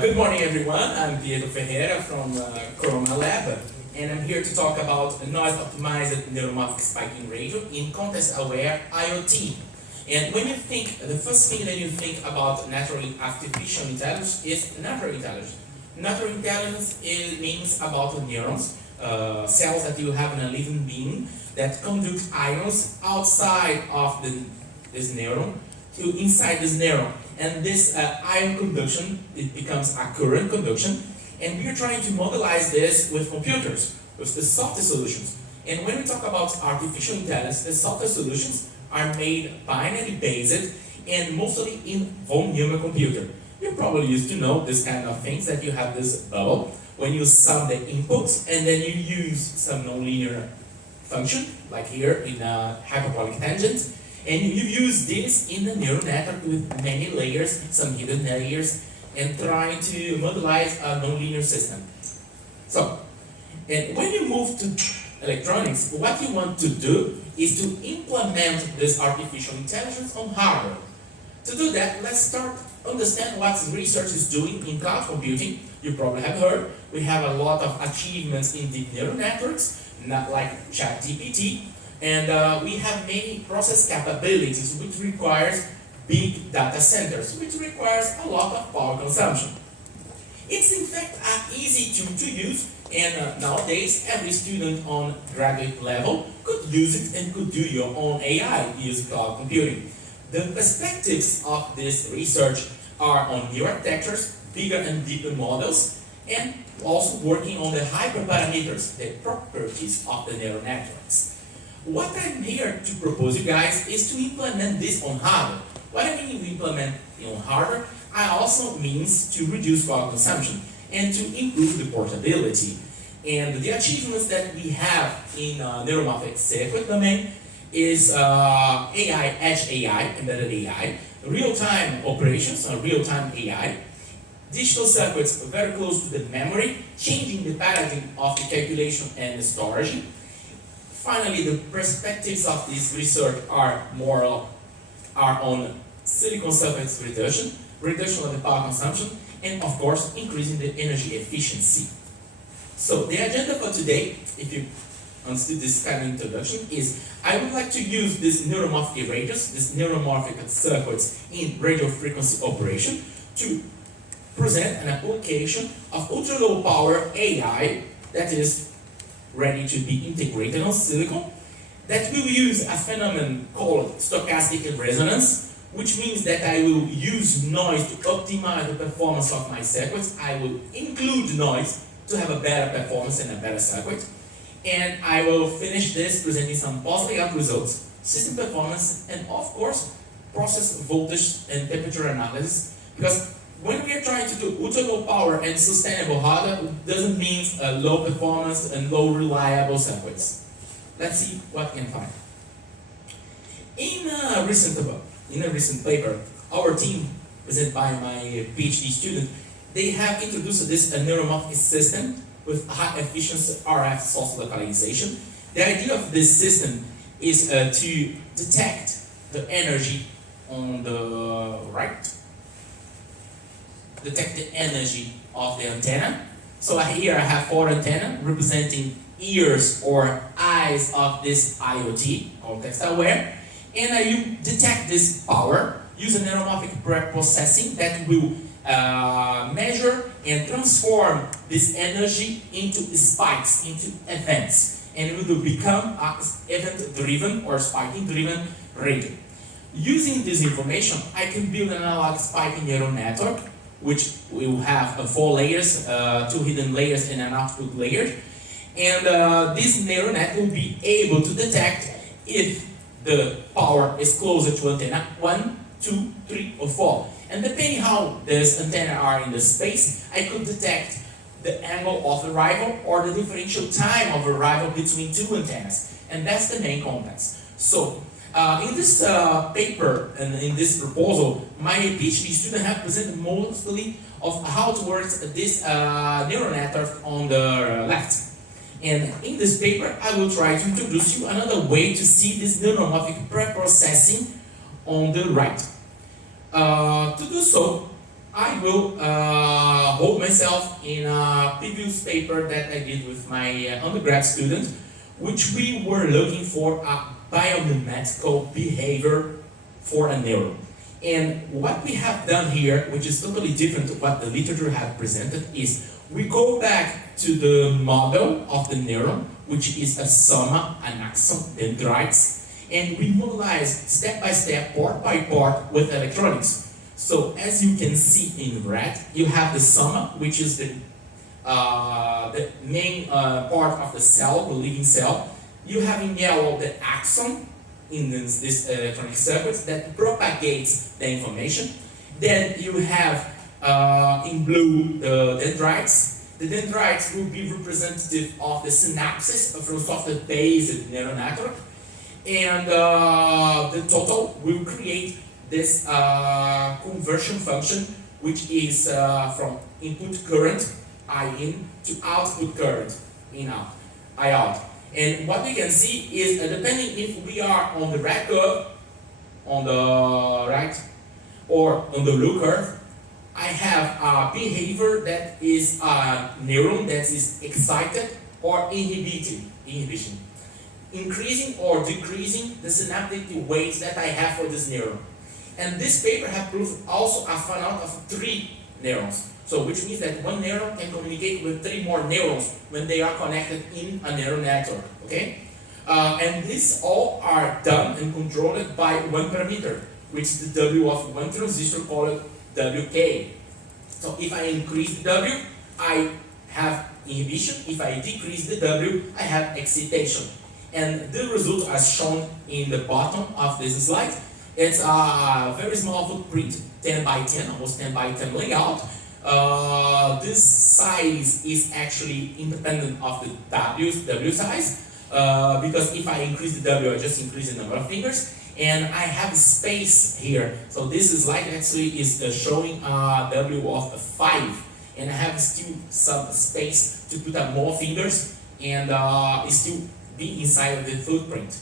Good morning, everyone. I'm Diego Ferreira from Corona Lab, and I'm here to talk about noise-optimized neuromorphic spiking radio in context-aware IoT. And when you think, the first thing that you think about artificial intelligence is natural intelligence. Natural intelligence means about neurons, cells that you have in a living being that conduct ions outside of this neuron to inside this neuron. And this ion conduction, it becomes a current conduction, and we're trying to modelize this with computers, with the software solutions. And when we talk about artificial intelligence, the software solutions are made binary based and mostly in von Neumann computer. You probably used to know this kind of things, that you have this bubble when you sum the inputs and then you use some nonlinear function, like here in a hyperbolic tangent. And you use this in a neural network with many layers, some hidden layers, and trying to modelize a nonlinear system. So, and when you move to electronics, what you want to do is to implement this artificial intelligence on hardware. To do that, let's start understand what research is doing in cloud computing. You probably have heard, we have a lot of achievements in deep neural networks, not like ChatGPT. And we have many process capabilities which requires big data centers, which requires a lot of power consumption. It's in fact easy to use, and nowadays every student on graduate level could use it and could do your own AI using cloud computing. The perspectives of this research are on new architectures, bigger and deeper models, and also working on the hyperparameters, the properties of the neural networks. What I'm here to propose you guys is to implement this on hardware. What I mean to implement it on hardware, I also means to reduce power consumption and to improve the portability. And the achievements that we have in neuromorphic circuit domain is AI, Edge AI, embedded AI, real-time operations, real-time AI, digital circuits very close to the memory, changing the paradigm of the calculation and the storage. Finally, the perspectives of this research are on silicon surface reduction of the power consumption, and of course, increasing the energy efficiency. So the agenda for today, if you understood this kind of introduction, is I would like to use this neuromorphic radios, this neuromorphic circuits in radio frequency operation to present an application of ultra-low power AI that is ready to be integrated on silicon, that will use a phenomenon called stochastic resonance, which means that I will use noise to optimize the performance of my circuits. I will include noise to have a better performance and a better circuit. And I will finish this presenting some post-layout results, system performance, and of course, process voltage and temperature analysis, because when we are trying to do ultra-low power and sustainable hardware, it doesn't mean low performance and low reliable circuits. Let's see what we can find. In a recent paper, our team, presented by my PhD student, they have introduced this neuromorphic system with high efficiency RF source localization. The idea of this system is to detect the energy on the right, detect the energy of the antenna. So here I have 4 antennas representing ears or eyes of this IoT, context aware, and you detect this power using neuromorphic preprocessing that will measure and transform this energy into spikes, into events, and it will become an event-driven or spiking-driven radio. Using this information, I can build an analog spiking neural network, which will have 4 layers, 2 hidden layers and an output layer. And this neural net will be able to detect if the power is closer to antenna 1, 2, 3, or 4. And depending how these antennas are in the space, I could detect the angle of arrival or the differential time of arrival between 2 antennas. And that's the main context. So, in this paper and in this proposal, my PhD student have presented mostly of how to work this neural network on the left. And in this paper, I will try to introduce you another way to see this neuromorphic preprocessing on the right. To do so, I will hold myself in a previous paper that I did with my undergrad student, which we were looking for a biomimetical behavior for a neuron. And what we have done here, which is totally different to what the literature has presented, is we go back to the model of the neuron, which is a soma, an axon, dendrites, and we modelize step by step, part by part with electronics. So as you can see in red, you have the soma, which is the main part of the cell, the living cell. You have in yellow the axon in this electronic circuit that propagates the information. Then you have in blue the dendrites. The dendrites will be representative of the synapses from software-based neural network. And the total will create this conversion function, which is from input current, I in, to output current, in out, I out. And what we can see is depending if we are on the red curve, on the right, or on the blue curve, I have a behavior that is a neuron that is excited or inhibition. Increasing or decreasing the synaptic weights that I have for this neuron. And this paper has proved also a fan-out of 3 neurons. So which means that one neuron can communicate with 3 more neurons when they are connected in a neural network. Okay? And these all are done and controlled by one parameter, which is the W of one transistor called WK. So if I increase the W, I have inhibition. If I decrease the W, I have excitation. And the result as shown in the bottom of this slide. It's a very small footprint, 10 by 10, almost 10 by 10 layout. This size is actually independent of the W size, because if I increase the W, I just increase the number of fingers. And I have space here. So this slide actually is showing a W of 5. And I have still some space to put up more fingers and still be inside of the footprint.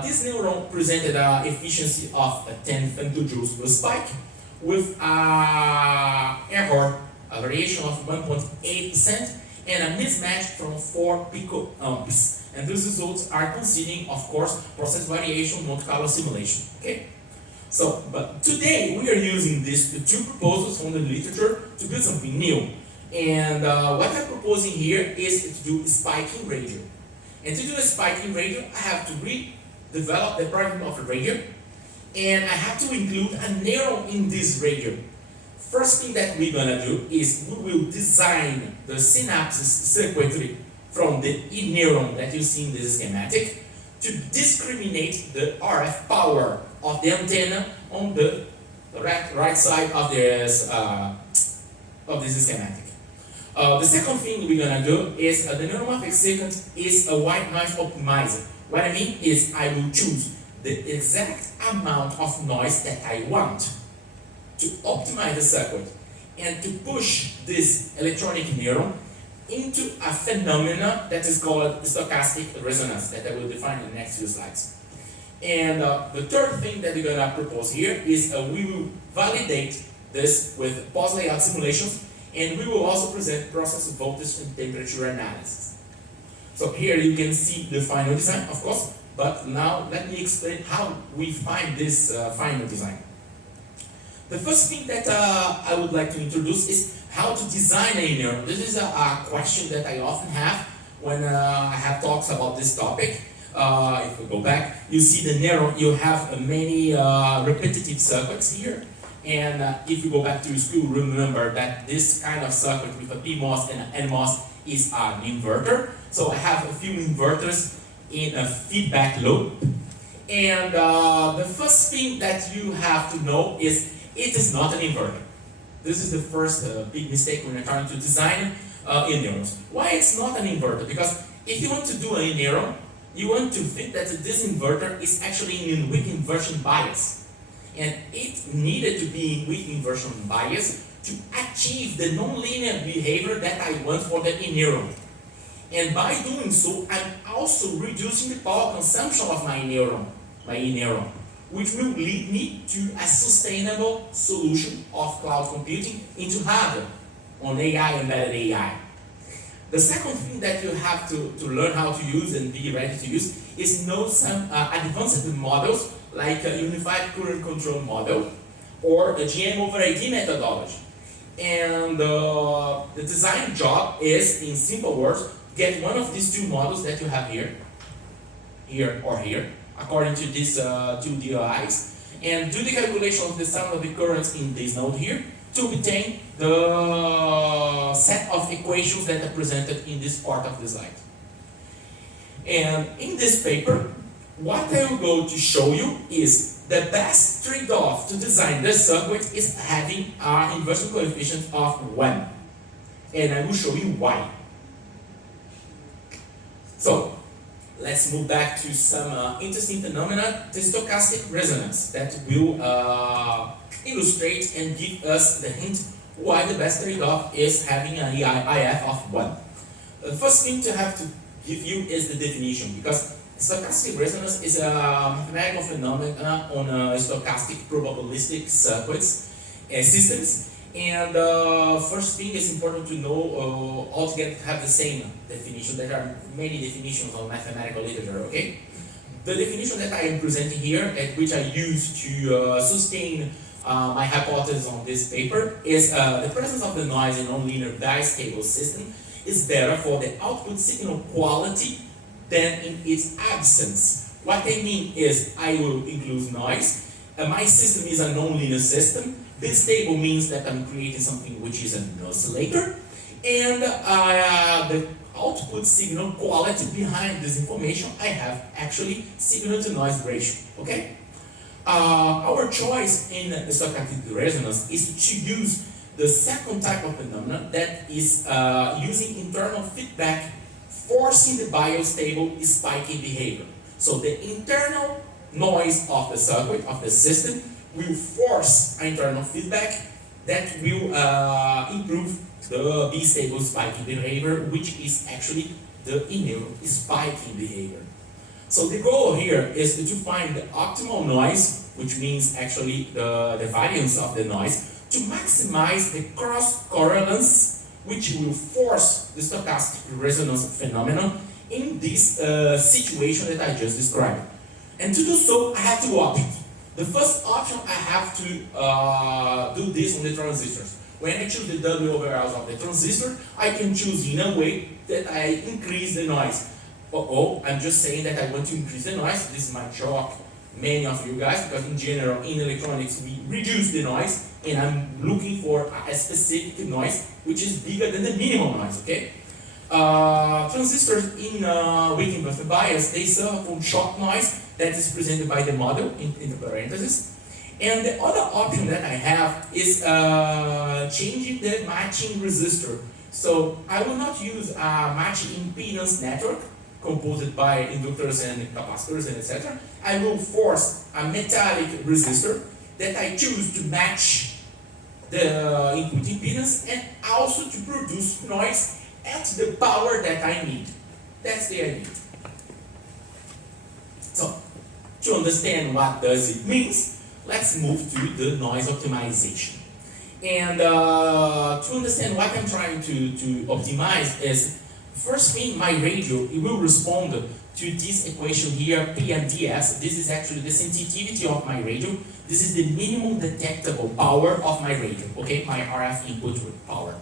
This neuron presented an efficiency of 10 femtojoules per spike with error, a variation of 1.8% and a mismatch from 4 picoamps. And these results are considering, of course, process variation, Monte Carlo simulation. Okay? So, but today we are using these 2 proposals from the literature to build something new. And what I'm proposing here is to do a spiking radio. And to do a spiking radio, I have to redevelop the paradigm of a radio, and I have to include a neuron in this radio. First thing that we're gonna do is we will design the synapses circuitry from the eNeuron that you see in this schematic to discriminate the RF power of the antenna on the right side of this schematic. The second thing we're gonna do is the neuromorphic circuit is a white noise optimizer. What I mean is I will choose the exact amount of noise that I want to optimize the circuit and to push this electronic neuron into a phenomena that is called stochastic resonance that I will define in the next few slides. And the third thing that we're gonna propose here is we will validate this with post-layout simulations. And we will also present process voltage and temperature analysis. So here you can see the final design, of course, but now let me explain how we find this final design. The first thing that I would like to introduce is how to design a neuron. This is a question that I often have when I have talks about this topic. If we go back, you see the neuron, you have many repetitive circuits here. And if you go back to school, remember that this kind of circuit with a PMOS and an NMOS is an inverter. So I have a few inverters in a feedback loop. And the first thing that you have to know is it is not an inverter. This is the first big mistake when you're trying to design eNeurons. Why it's not an inverter? Because if you want to do an eNeuron, you want to think that this inverter is actually in weak inversion bias. And it needed to be in weak inversion bias to achieve the nonlinear behavior that I want for the eNeuron. And by doing so, I'm also reducing the power consumption of my eNeuron. which will lead me to a sustainable solution of cloud computing into hardware on AI, embedded AI. The second thing that you have to learn how to use and be ready to use is know some advanced models like a unified current control model or the GM over ID methodology. And the design job is, in simple words, get one of these two models that you have here, or here, according to these two DOIs, and do the calculation of the sum of the currents in this node here to obtain the set of equations that are presented in this part of the slide. And in this paper, what I will go to show you is the best trade-off to design this circuit is having an inversion coefficient of 1. And I will show you why. So, let's move back to some interesting phenomena, the stochastic resonance, that will illustrate and give us the hint why the best trade-off is having an IF of 1. The first thing to have to give you is the definition, because stochastic resonance is a mathematical phenomenon on stochastic probabilistic circuits systems. And first thing is important to know altogether to have the same definition. There are many definitions on mathematical literature, okay? The definition that I am presenting here, and which I use to sustain my hypothesis on this paper, is the presence of the noise in nonlinear bistable system is better for the output signal quality than in its absence. What I mean is, I will include noise. My system is a nonlinear system. Bistable means that I'm creating something which is an oscillator, and the output signal quality behind this information, I have actually signal to noise ratio, okay? Our choice in stochastic resonance is to use the second type of phenomenon, that is using internal feedback, forcing the biostable spiking behavior. So the internal noise of the circuit, of the system, will force internal feedback that will improve the bistable spiking behavior, which is actually the eNeurons spiking behavior. So the goal here is to find the optimal noise, which means actually the variance of the noise, to maximize the cross correlance, which will force the stochastic resonance phenomenon in this situation that I just described. And to do so, I have two options. The first option, I have to do this on the transistors. When I choose the W over Rs of the transistor, I can choose in a way that I increase the noise. I'm just saying that I want to increase the noise. This might shock many of you guys, because in general, in electronics, we reduce the noise, and I'm looking for a specific noise which is bigger than the minimum noise, okay? Transistors in weak inverted bias, they suffer from shock noise that is presented by the model in the parentheses. And the other option that I have is changing the matching resistor. So I will not use a matching impedance network composed by inductors and capacitors and etc. I will force a metallic resistor that I choose to match the input impedance and also to produce noise at the power that I need. That's the idea. So, to understand what does it means, let's move to the noise optimization. And to understand what I'm trying to optimize is, first thing, my radio, it will respond to this equation here, P and DS. This is actually the sensitivity of my radio. This is the minimum detectable power of my radio, okay, my RF input power.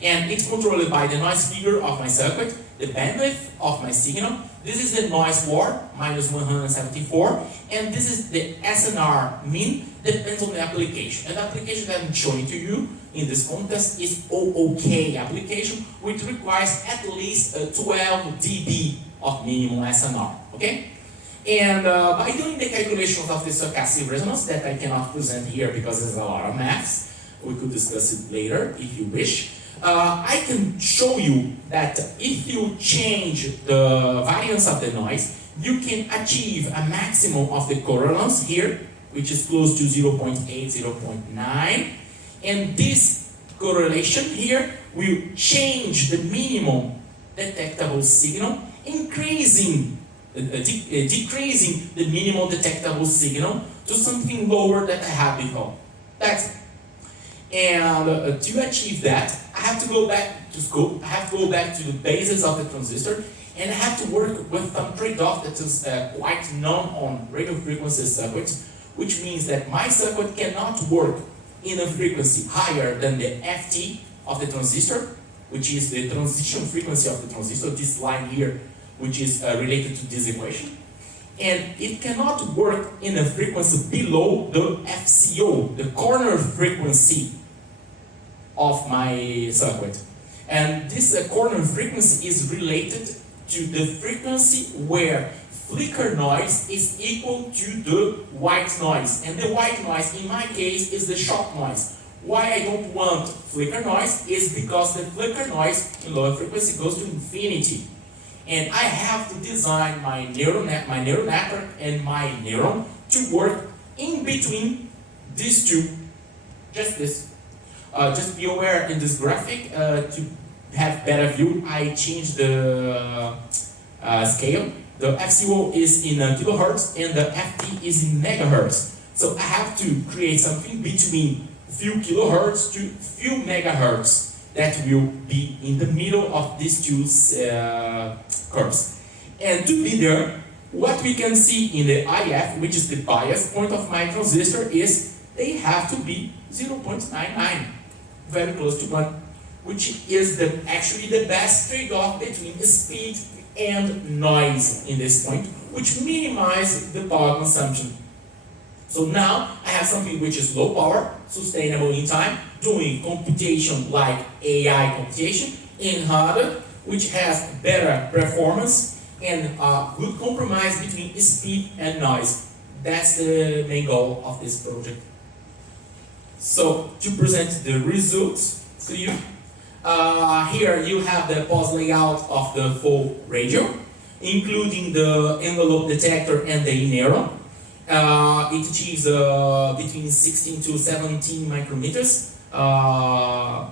And it's controlled by the noise figure of my circuit, the bandwidth of my signal. This is the noise floor, minus 174, and this is the SNR mean, depends on the application. And the application that I'm showing to you in this contest is OOK application, which requires at least 12 dB of minimum SNR, okay? And by doing the calculations of the stochastic resonance that I cannot present here because there's a lot of maths, we could discuss it later if you wish. I can show you that if you change the variance of the noise, you can achieve a maximum of the correlance here, which is close to 0.8, 0.9. And this correlation here will change the minimum detectable signal, increasing decreasing the minimal detectable signal to something lower that I have before. That's it. And to achieve that, I have to go back to scope, I have to go back to the basis of the transistor, and I have to work with some trade-off that is quite known on radio frequency circuits, which means that my circuit cannot work in a frequency higher than the FT of the transistor, which is the transition frequency of the transistor, this line here, which is related to this equation. And it cannot work in a frequency below the FCO, the corner frequency of my circuit. And this corner frequency is related to the frequency where flicker noise is equal to the white noise. And the white noise, in my case, is the shock noise. Why I don't want flicker noise is because the flicker noise in lower frequency goes to infinity. And I have to design my neural network and my neuron to work in between these two. Just this. Just be aware in this graphic to have better view. I changed the scale. The FCO is in kilohertz and the FT is in megahertz. So I have to create something between few kilohertz to few megahertz that will be in the middle of these two curves. And to be there, what we can see in the IF, which is the bias point of my transistor, is they have to be 0.99, very close to 1, which is actually the best trade-off between speed and noise in this point, which minimizes the power consumption. So now I have something which is low power, sustainable in time, doing computation like AI computation in hardware, which has better performance and good compromise between speed and noise. That's the main goal of this project. So to present the results to you, here you have the pose layout of the full radio, including the envelope detector and the eNeuron. It achieves between 16 to 17 micrometers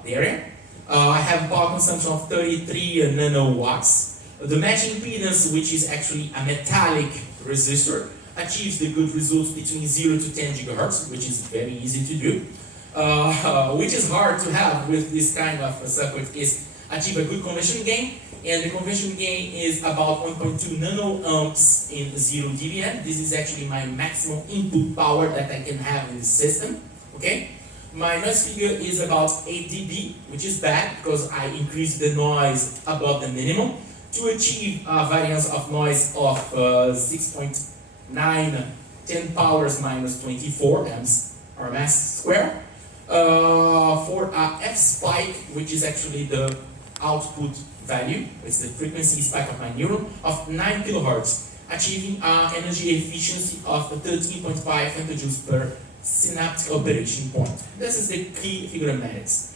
area. I have power consumption of 33 nanowatts. The matching impedance, which is actually a metallic resistor, achieves the good results between 0 to 10 gigahertz, which is very easy to do. Which is hard to have with this kind of circuit is achieve a good convention gain. And the convention gain is about 1.2 nanoamps in 0 dBm. This is actually my maximum input power that I can have in the system. Okay? My noise figure is about 8 dB, which is bad because I increased the noise above the minimum to achieve a variance of noise of 6.9 10 powers minus 24 amps or mass square. For a fspike, which is actually the output value, it's the frequency spike of my neuron, of 9 kilohertz, achieving an energy efficiency of 13.5 femtojoules per synaptic operation point. This is the key figurematics.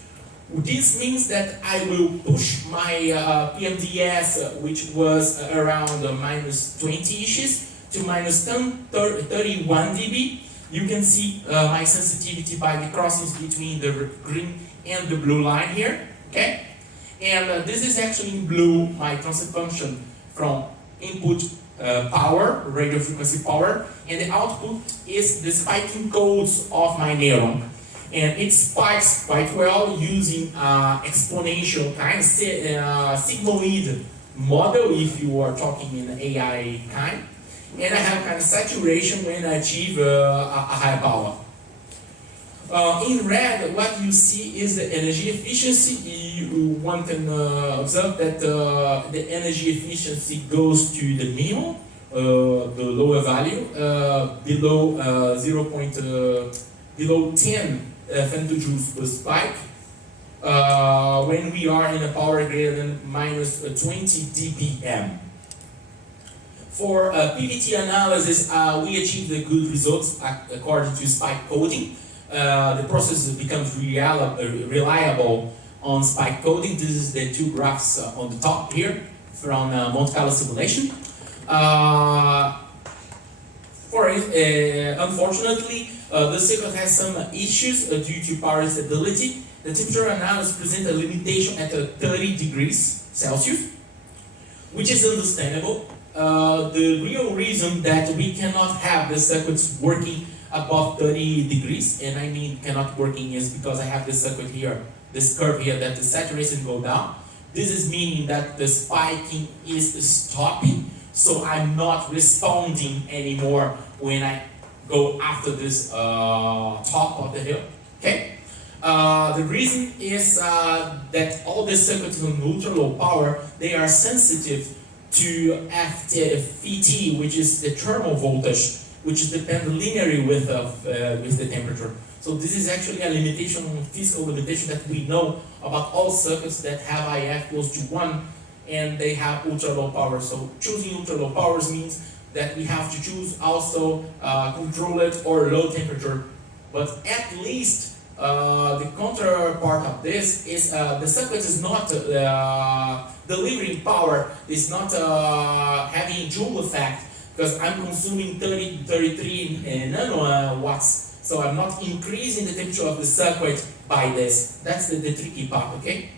This means that I will push my PMDS, which was around minus 20 issues, to minus 31 dB. You can see my sensitivity by the crossings between the green and the blue line here, okay? And this is actually in blue, my transfer function from input power, radio frequency power, and the output is the spiking codes of my neuron. And it spikes quite well using exponential kind, sigmoid model if you are talking in AI kind. And I have kind of saturation when I achieve a high power. In red, what you see is the energy efficiency. One can observe that the energy efficiency goes to the minimum, the lower value, below 10 femtojoules per spike. When we are in a power greater than minus 20 dBm. For PVT analysis, we achieve the good results according to spike coding. The process becomes reliable on spike coding. This is the two graphs on the top here from Monte Carlo simulation. Unfortunately, the circuit has some issues due to power instability. The temperature analysis presents a limitation at 30 degrees Celsius, which is understandable the real reason that we cannot have the circuits working above 30 degrees, and I mean cannot working is because I have this circuit here, this curve here, that the saturation go down. This is meaning that the spiking is stopping, so I'm not responding anymore when I go after this top of the hill. Okay. The reason is that all the circuits in ultra low power, they are sensitive to FT, which is the thermal voltage, which depends linearly with the temperature. So this is actually a limitation, physical limitation that we know about all circuits that have IF close to 1 and they have ultra low power. So choosing ultra low powers means that we have to choose also controlled or low temperature. But at least the counterpart of this is the circuit is not delivering power, is not having Joule effect, because I'm consuming 33 nanowatts. So I'm not increasing the temperature of the circuit by this. That's the tricky part, okay?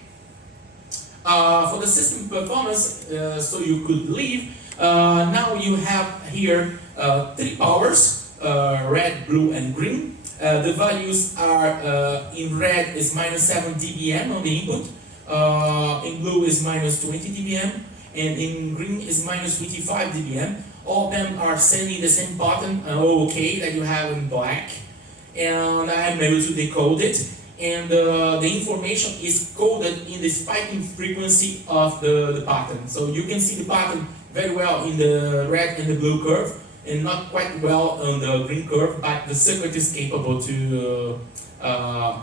For the system performance, so you could leave, now you have here 3 powers, red, blue, and green. The values are, in red is -7 dBm on the input, in blue is -20 dBm, and in green is -25 dBm. All of them are sending the same button, OK, that you have in black. And I'm able to decode it, and the information is coded in the spiking frequency of the pattern. So you can see the pattern very well in the red and the blue curve, and not quite well on the green curve, but the circuit is capable to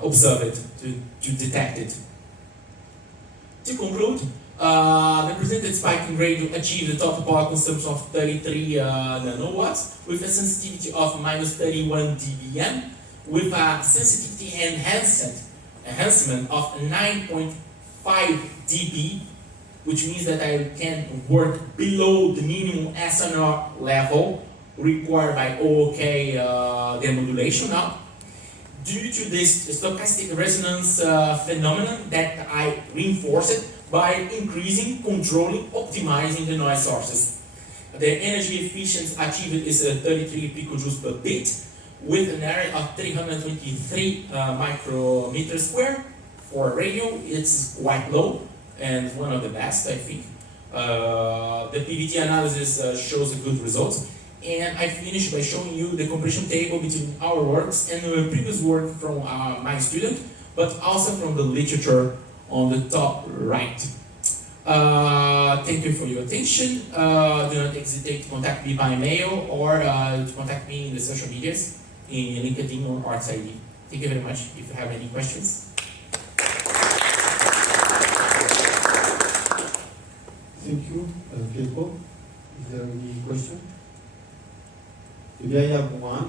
observe it, to detect it. To conclude, the presented spiking radio achieved the total power consumption of 33 nanowatts with a sensitivity of -31 dBm, with a sensitivity enhancement of 9.5 dB, which means that I can work below the minimum SNR level required by OK demodulation now. Due to this stochastic resonance phenomenon that I reinforce it by increasing, controlling, optimizing the noise sources. The energy efficiency achieved is 33 picojoules per bit, with an area of 323 micrometers square. For radio, it's quite low and one of the best, I think. The PVT analysis shows a good result. And I finished by showing you the comparison table between our works and the previous work from my student, but also from the literature on the top right. Thank you for your attention. Do not hesitate to contact me by mail or to contact me in the social medias, in LinkedIn or ArtsID. Thank you very much. If you have any questions. Thank you, Keiko. Is there any question? Maybe I have one.